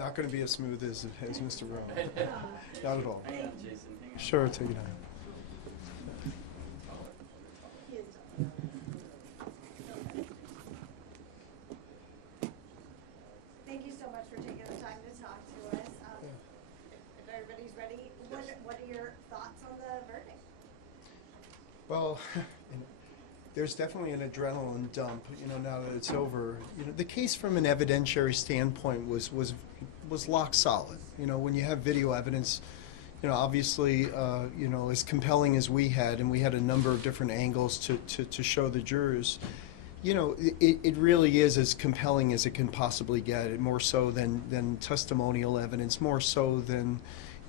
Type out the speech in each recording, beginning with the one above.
Not going to be as smooth as Mr. Rowe. Not at all. Sure, take it out. Thank you so much for taking the time to talk to us. If everybody's ready, what are your thoughts on the verdict? Well, there's definitely an adrenaline dump, now that it's over. The case from an evidentiary standpoint was lock solid. When you have video evidence, obviously, as compelling as we had, and we had a number of different angles to show the jurors, it really is as compelling as it can possibly get, more so than testimonial evidence, more so than,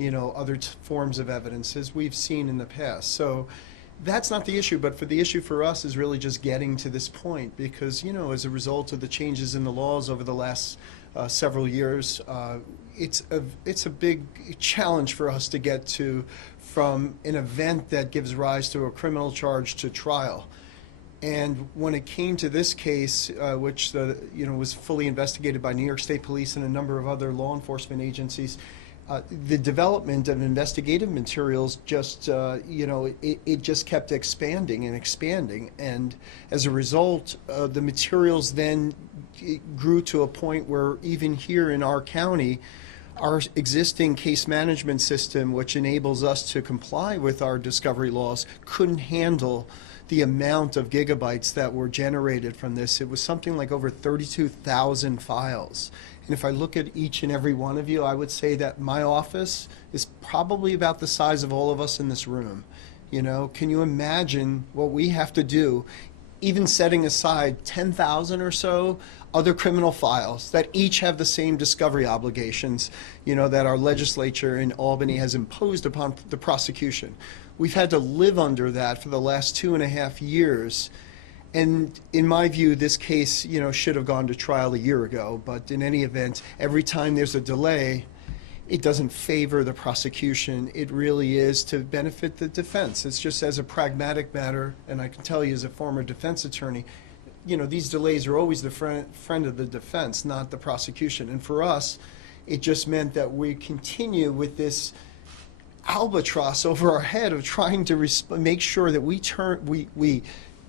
other forms of evidence as we've seen in the past. So that's not the issue, but the issue for us is really just getting to this point because, as a result of the changes in the laws over the last several years, it's a big challenge for us to get to from an event that gives rise to a criminal charge to trial. And when it came to this case, which was fully investigated by New York State Police and a number of other law enforcement agencies, the development of investigative materials just, it just kept expanding and expanding. And as a result, the materials then grew to a point where even here in our county, our existing case management system, which enables us to comply with our discovery laws, couldn't handle the amount of gigabytes that were generated from this. It was something like over 32,000 files. And if I look at each and every one of you, I would say that my office is probably about the size of all of us in this room. Can you imagine what we have to do, even setting aside 10,000 or so other criminal files that each have the same discovery obligations, that our legislature in Albany has imposed upon the prosecution. We've had to live under that for the last 2.5 years. And in my view, this case, should have gone to trial a year ago. But in any event, every time there's a delay, it doesn't favor the prosecution. It really is to benefit the defense. It's just as a pragmatic matter, and I can tell you as a former defense attorney, these delays are always the friend of the defense, not the prosecution. And for us, it just meant that we continue with this albatross over our head of trying to make sure that we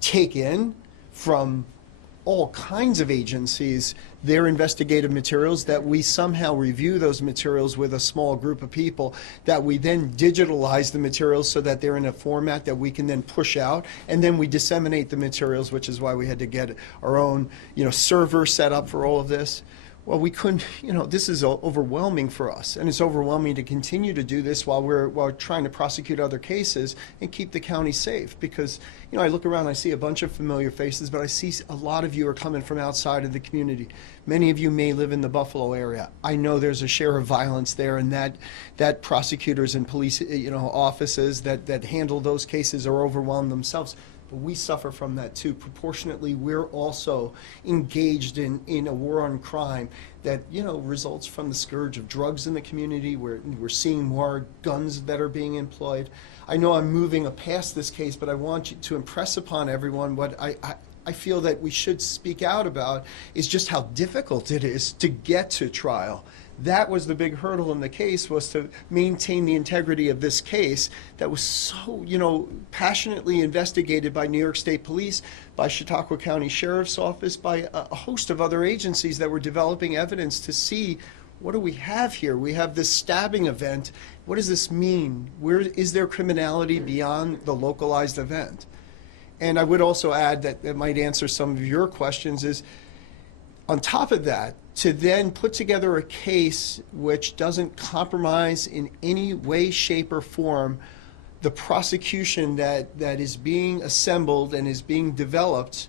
take in from all kinds of agencies their investigative materials, that we somehow review those materials with a small group of people, that we then digitalize the materials so that they're in a format that we can then push out, and then we disseminate the materials, which is why we had to get our own server set up for all of this. Well, we couldn't, this is overwhelming for us, and it's overwhelming to continue to do this while we're trying to prosecute other cases and keep the county safe. Because, I look around, I see a bunch of familiar faces, but I see a lot of you are coming from outside of the community. Many of you may live in the Buffalo area. I know there's a share of violence there, and that prosecutors and police, offices that handle those cases are overwhelmed themselves. But we suffer from that too. Proportionately, we're also engaged in a war on crime that results from the scourge of drugs in the community. We're seeing more guns that are being employed. I know I'm moving past this case, but I want you to impress upon everyone what I feel that we should speak out about is just how difficult it is to get to trial. That was the big hurdle in the case, was to maintain the integrity of this case that was so, passionately investigated by New York State Police, by Chautauqua County Sheriff's Office, by a host of other agencies that were developing evidence to see, what do we have here? We have this stabbing event. What does this mean? Where is there criminality beyond the localized event? And I would also add that might answer some of your questions is, on top of that, to then put together a case which doesn't compromise in any way, shape, or form the prosecution that is being assembled and is being developed,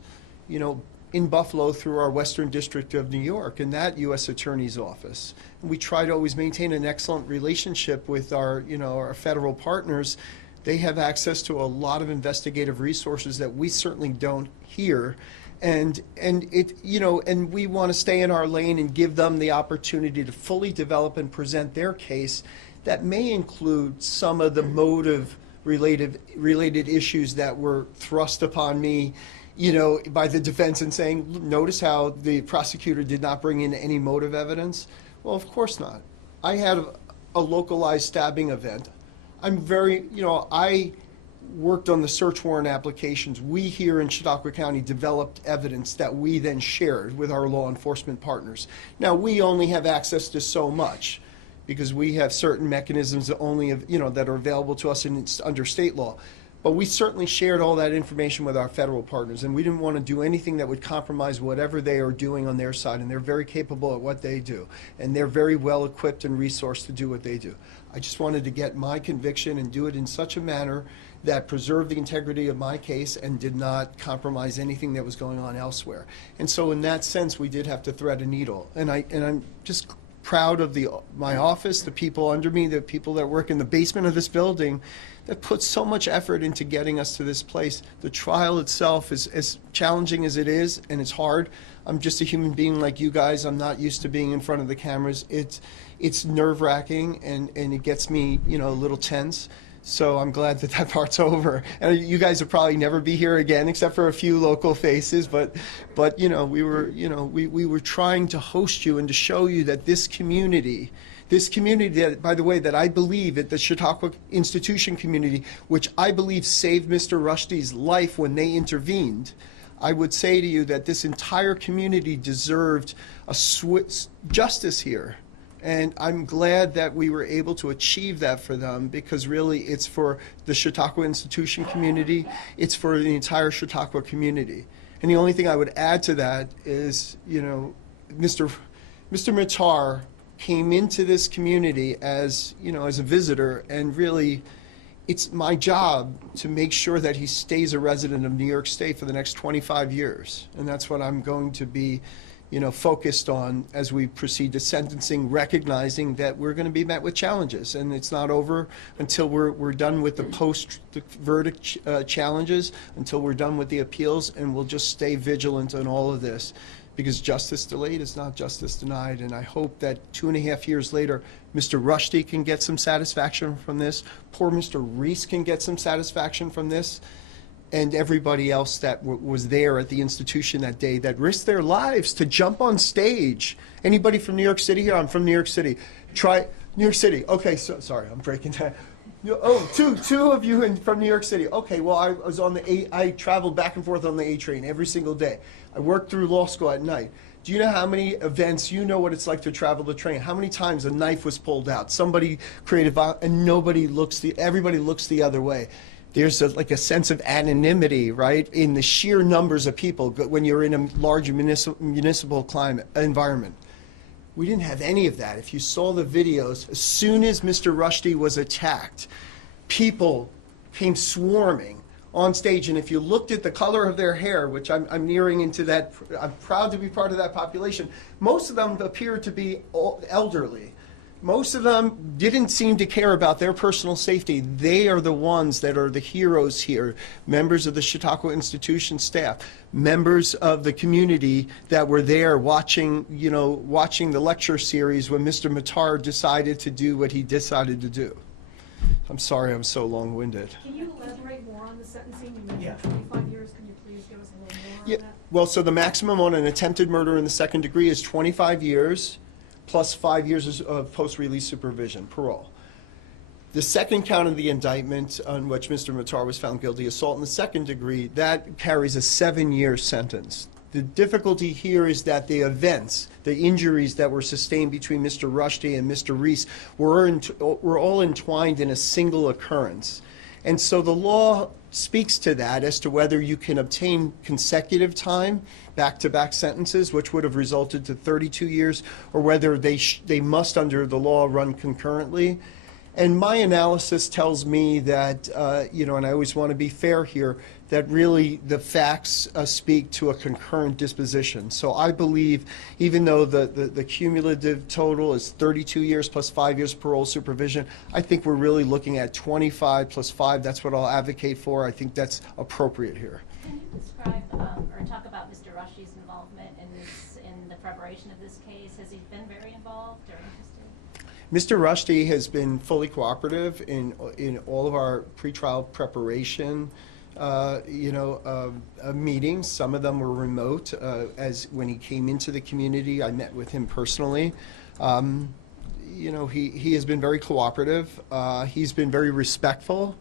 in Buffalo through our Western District of New York and that U.S. Attorney's Office. And we try to always maintain an excellent relationship with our federal partners. They have access to a lot of investigative resources that we certainly don't here. And we want to stay in our lane and give them the opportunity to fully develop and present their case that may include some of the motive related issues that were thrust upon me, by the defense and saying, notice how the prosecutor did not bring in any motive evidence. Well, of course not. I had a localized stabbing event. I'm very, I worked on the search warrant applications. We here in Chautauqua County developed evidence that we then shared with our law enforcement partners. Now, we only have access to so much because we have certain mechanisms that only have, that are available to us under state law. But we certainly shared all that information with our federal partners, and we didn't want to do anything that would compromise whatever they are doing on their side, and they're very capable at what they do, and they're very well equipped and resourced to do what they do. I just wanted to get my conviction and do it in such a manner that preserved the integrity of my case and did not compromise anything that was going on elsewhere. And so in that sense, we did have to thread a needle. And I'm just proud of my office, the people under me, the people that work in the basement of this building that put so much effort into getting us to this place. The trial itself is as challenging as it is, and it's hard. I'm just a human being like you guys. I'm not used to being in front of the cameras. It's nerve-wracking, and it gets me, a little tense. So I'm glad that part's over. And you guys will probably never be here again, except for a few local faces. But we were trying to host you and to show you that this community that, by the way, that I believe at the Chautauqua institution community, which I believe saved Mr. Rushdie's life when they intervened, I would say to you that this entire community deserved justice here. And I'm glad that we were able to achieve that for them, because really it's for the Chautauqua institution community, it's for the entire Chautauqua community. And the only thing I would add to that is, Mr. Matar came into this community as, as a visitor, and really it's my job to make sure that he stays a resident of New York State for the next 25 years. And that's what I'm going to be focused on as we proceed to sentencing, recognizing that we're going to be met with challenges, and it's not over until we're done with the post-verdict challenges, until we're done with the appeals, and we'll just stay vigilant on all of this, because justice delayed is not justice denied. And I hope that 2.5 years later, Mr. Rushdie can get some satisfaction from this, poor Mr. Reese can get some satisfaction from this, and everybody else that was there at the institution that day that risked their lives to jump on stage. Anybody from New York City here? I'm from New York City. Try New York City. Okay, so sorry, I'm breaking that. Oh, two of you from New York City. Okay, well, I was on I traveled back and forth on the A train every single day. I worked through law school at night. Do you know how many events, what it's like to travel the train? How many times a knife was pulled out, somebody created violence, and everybody looks the other way. There's like a sense of anonymity, right, in the sheer numbers of people when you're in a large municipal environment. We didn't have any of that. If you saw the videos, as soon as Mr. Rushdie was attacked, people came swarming on stage. And if you looked at the color of their hair, which I'm nearing into that, I'm proud to be part of that population, most of them appear to be elderly. Most of them didn't seem to care about their personal safety. They are the ones that are the heroes here, members of the Chautauqua institution staff, members of the community that were there watching the lecture series when Mr. Matar decided to do what he decided to do. I'm sorry I'm so long-winded. Can you elaborate more on the sentencing? You mentioned 25 years. Can you please give us a little more on that? Well, so the maximum on an attempted murder in the second degree is 25 years. Plus 5 years of post-release supervision, parole. The second count of the indictment, on which Mr. Matar was found guilty, assault in the second degree, that carries a 7-year sentence. The difficulty here is that the events, the injuries that were sustained between Mr. Rushdie and Mr. Reese were all entwined in a single occurrence. And so the law speaks to that as to whether you can obtain consecutive time, back-to-back sentences, which would have resulted to 32 years, or whether they must, under the law, run concurrently. And my analysis tells me that, and I always want to be fair here, that really the facts speak to a concurrent disposition. So I believe, even though the cumulative total is 32 years plus 5 years parole supervision, I think we're really looking at 25 plus 5. That's what I'll advocate for. I think that's appropriate here. Can you describe or talk about Mr. Rushdie's involvement in the preparation of this case? Has he been very involved or interested? Mr. Rushdie has been fully cooperative in all of our pretrial preparation. meetings. Some of them were remote. As when he came into the community, I met with him personally. He has been very cooperative. He's been very respectful.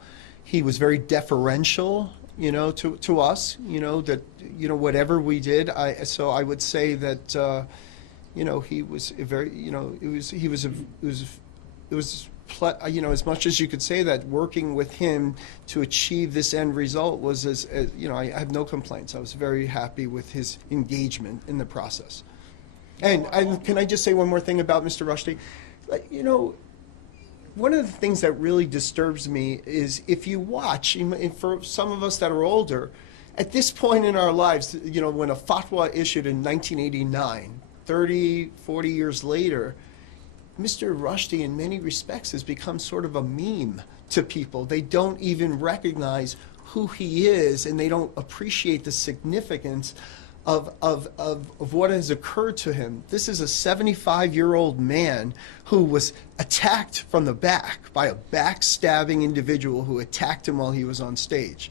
He was very deferential, to us, whatever we did. So I would say that, he was a very, as much as you could say that working with him to achieve this end result was I have no complaints. I was very happy with his engagement in the process. And can I just say one more thing about Mr. Rushdie? One of the things that really disturbs me is if you watch, and for some of us that are older, at this point in our lives, when a fatwa issued in 1989, 30, 40 years later, Mr. Rushdie in many respects has become sort of a meme to people. They don't even recognize who he is, and they don't appreciate the significance of what has occurred to him. This is a 75-year-old man who was attacked from the back by a backstabbing individual who attacked him while he was on stage.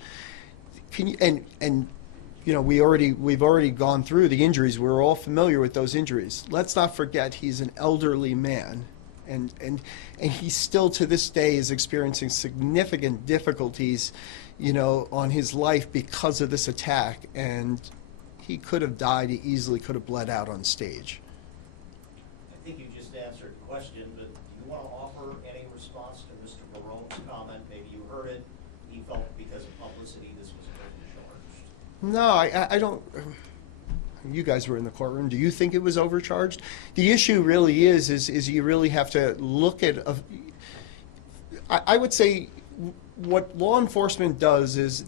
We've already gone through the injuries. We're all familiar with those injuries. Let's not forget he's an elderly man, and he still to this day is experiencing significant difficulties, on his life because of this attack. And he could have died. He easily could have bled out on stage. I think you just answered the question, but do you want to offer any response to Mr. Barone's comment? Maybe you heard it. He felt because of publicity this was overcharged. No, I don't. You guys were in the courtroom. Do you think it was overcharged? The issue really is you really have to look at. I would say what law enforcement does is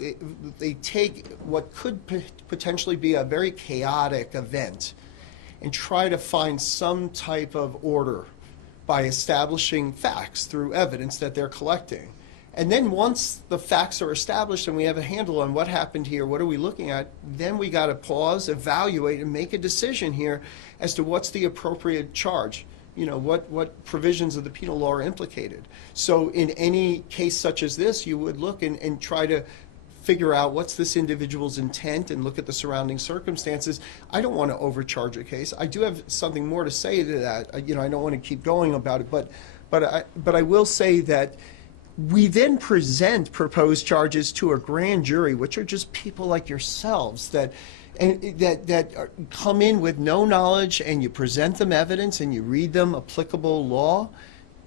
they take what could potentially be a very chaotic event and try to find some type of order by establishing facts through evidence that they're collecting. And then once the facts are established and we have a handle on what happened here, what are we looking at, then we got to pause, evaluate, and make a decision here as to what's the appropriate charge. What provisions of the penal law are implicated. So in any case such as this, you would look and try to figure out what's this individual's intent and look at the surrounding circumstances. I don't want to overcharge a case. I do have something more to say to that. I don't want to keep going about it, but I will say that we then present proposed charges to a grand jury, which are just people like yourselves that come in with no knowledge, and you present them evidence and you read them applicable law,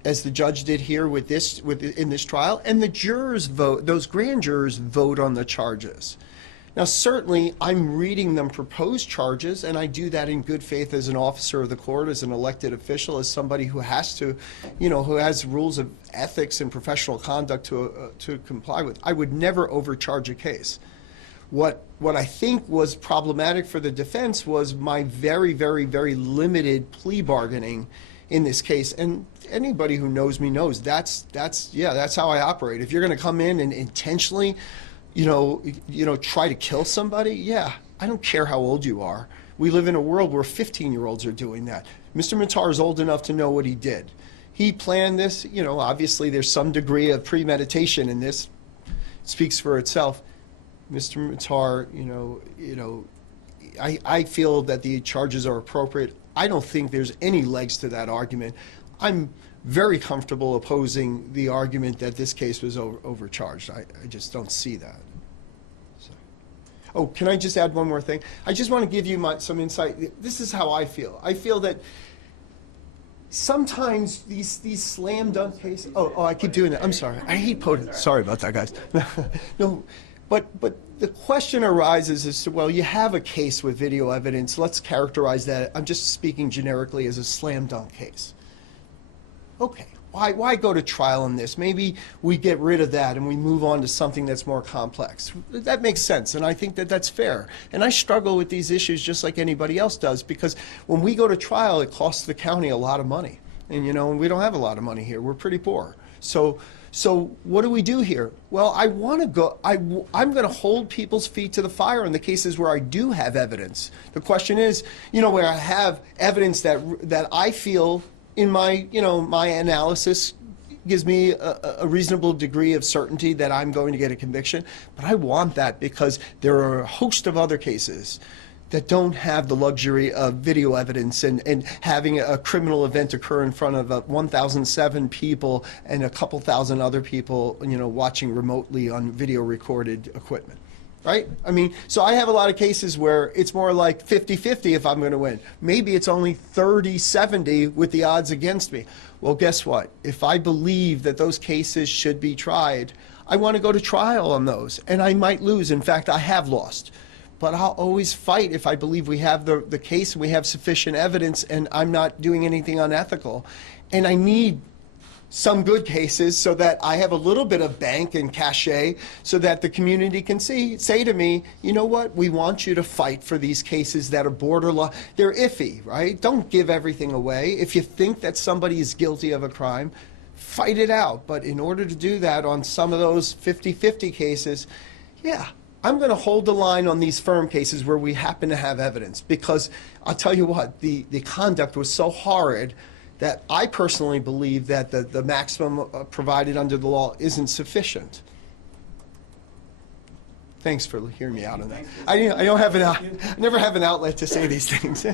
as the judge did here in this trial, and the jurors vote. Those grand jurors vote on the charges. Now, certainly, I'm reading them proposed charges, and I do that in good faith as an officer of the court, as an elected official, as somebody who has to, who has rules of ethics and professional conduct to comply with. I would never overcharge a case. What I think was problematic for the defense was my very, very, very limited plea bargaining in this case. And anybody who knows me knows that's how I operate. If you're going to come in and intentionally, try to kill somebody, I don't care how old you are. We live in a world where 15-year-olds are doing that. Mr. Matar is old enough to know what he did. He planned this. Obviously there's some degree of premeditation in this. It speaks for itself. Mr. Matar, I feel that the charges are appropriate. I don't think there's any legs to that argument. I'm very comfortable opposing the argument that this case was overcharged. I just don't see that. So. Oh, can I just add one more thing? I just want to give you some insight. This is how I feel. I feel that sometimes these slam dunk cases. Oh, I keep doing that. I'm sorry. I hate podium. Sorry about that, guys. No. But the question arises as to, well, you have a case with video evidence. Let's characterize that. I'm just speaking generically as a slam dunk case. Okay, why go to trial on this? Maybe we get rid of that and we move on to something that's more complex. That makes sense, and I think that that's fair. And I struggle with these issues just like anybody else does, because when we go to trial, it costs the county a lot of money. And, we don't have a lot of money here. We're pretty poor. So what do we do here? Well, I'm going to hold people's feet to the fire in the cases where I do have evidence. The question is, where I have evidence that I feel in my, my analysis gives me a reasonable degree of certainty that I'm going to get a conviction. But I want that because there are a host of other cases that don't have the luxury of video evidence and having a criminal event occur in front of 1,007 people and a couple thousand other people, watching remotely on video recorded equipment. Right? I mean, so I have a lot of cases where it's more like 50-50 if I'm going to win. Maybe it's only 30-70 with the odds against me. Well, guess what? If I believe that those cases should be tried, I want to go to trial on those, and I might lose. In fact, I have lost. But I'll always fight if I believe we have the case and we have sufficient evidence and I'm not doing anything unethical. And I need some good cases so that I have a little bit of bank and cachet so that the community can say to me, you know what, we want you to fight for these cases that are borderline, they're iffy, right? Don't give everything away. If you think that somebody is guilty of a crime, fight it out. But in order to do that on some of those 50-50 cases, yeah, I'm going to hold the line on these firm cases where we happen to have evidence, because I'll tell you what, the conduct was so horrid that I personally believe that the maximum provided under the law isn't sufficient. Thanks for hearing me out on that. I don't have I never have an outlet to say these things.